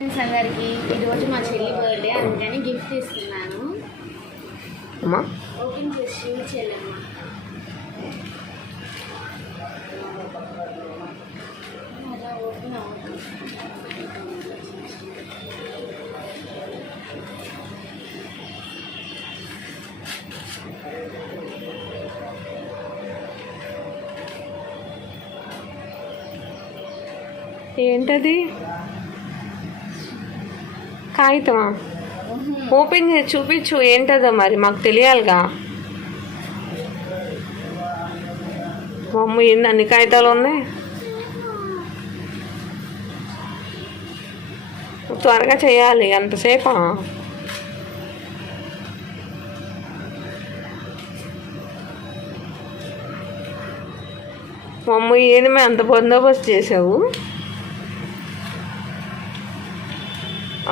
Friends అందరికి ఈరోజు మా చెల్లి బర్త్డే అందుకని గిఫ్ట్ ఇస్తున్నాను అమ్మా? ఓపెన్ చేసి చూపించలేమ్మా అలా ఓపెన్ ఏంటది? కాగితమా? ఓపెన్ చేసి చూపించు ఏంటదో మరి మాకు తెలియాలిగా. మమ్మీ ఏంది అన్ని కాగితాలు ఉన్నాయి? త్వరగా చేయాలి అంతసేపా? మమ్మీ ఏంది మేము అంత బందోబస్తు చేసావు?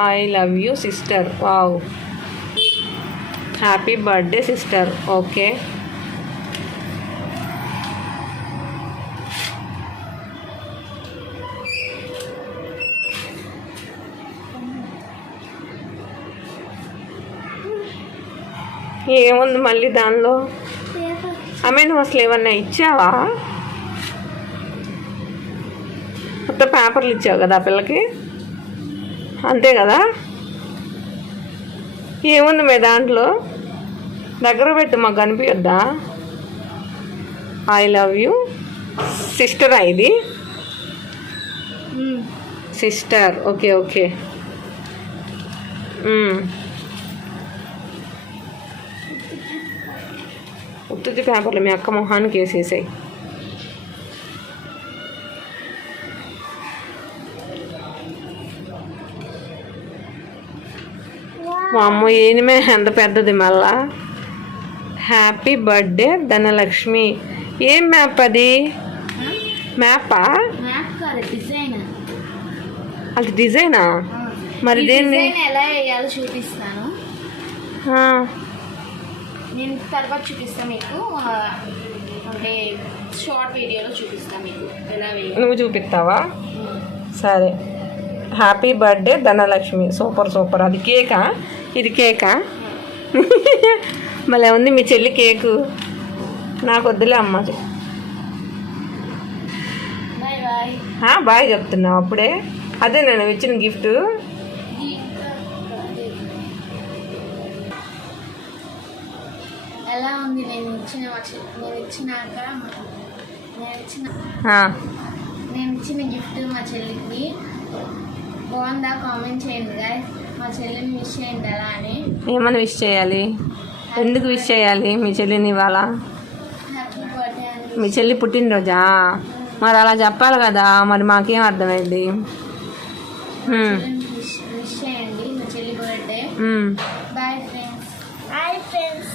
I love you sister wow happy birthday sister okay ఏముంది మళ్ళీ దానిలో? ఆమె నువ్వు అసలు ఏమన్నా ఇచ్చావా? మొత్తం పేపర్లు ఇచ్చావు కదా ఆ పిల్లకి? అంతే కదా? ఏముంది మీ దాంట్లో? దగ్గర పెట్టి మాకు కనిపించద్దా ఐ లవ్ యూ సిస్టరా ఇది సిస్టర్ ఓకే ఓకే మ్మ్. ఉత్తుది పేపర్లు మీ అక్క మొహానికి వేసేసాయి. మా అమ్మ ఏనిమే ఎంత పెద్దది మళ్ళా. Happy birthday Dhanalakshmi. ఏం మ్యాప్ అది? మ్యాపా అది డిజైనా మరి దేన్ని? డిజైన్ ఎలా వేయాలో చూపిస్తాను. నేను తర్వాత చూపిస్తాను మీకు. ఆ, అంటే షార్ట్ వీడియోలో చూపిస్తాను మీకు. ఎలా వేయాలి. నువ్వు చూపిస్తావా? సరే. Happy birthday Dhanalakshmi super super అది కేకా? ఇది కేకా? మళ్ళీ ఉంది మీ చెల్లి కేకు? నాకు వద్దులే అమ్మ. బాయ్ చెప్తున్నావు అప్పుడే. అదే నేను ఇచ్చిన గిఫ్ట్. ఎలా ఉంది? నేను ఇచ్చిన మా చె- నేను ఇచ్చినాక నేను ఇచ్చిన ఆ, నేను ఇచ్చిన గిఫ్ట్ మా చెల్లికి. బాగుందా? కామెంట్ చేయండి మా చెల్లిని మిస్ చేయండి ఎలా అని. ఏమని విష్ చేయాలి? ఎందుకు విష్ చేయాలి మీ చెల్లిని ఇవాళ? మీ చెల్లి పుట్టినరోజా? మరి అలా చెప్పాలి కదా మరి మాకేం అర్థమైంది? హ్మ్, విష్ విష్ చేయండి మా చెల్లి బర్త్డే హ్మ్. Bye friends bye friends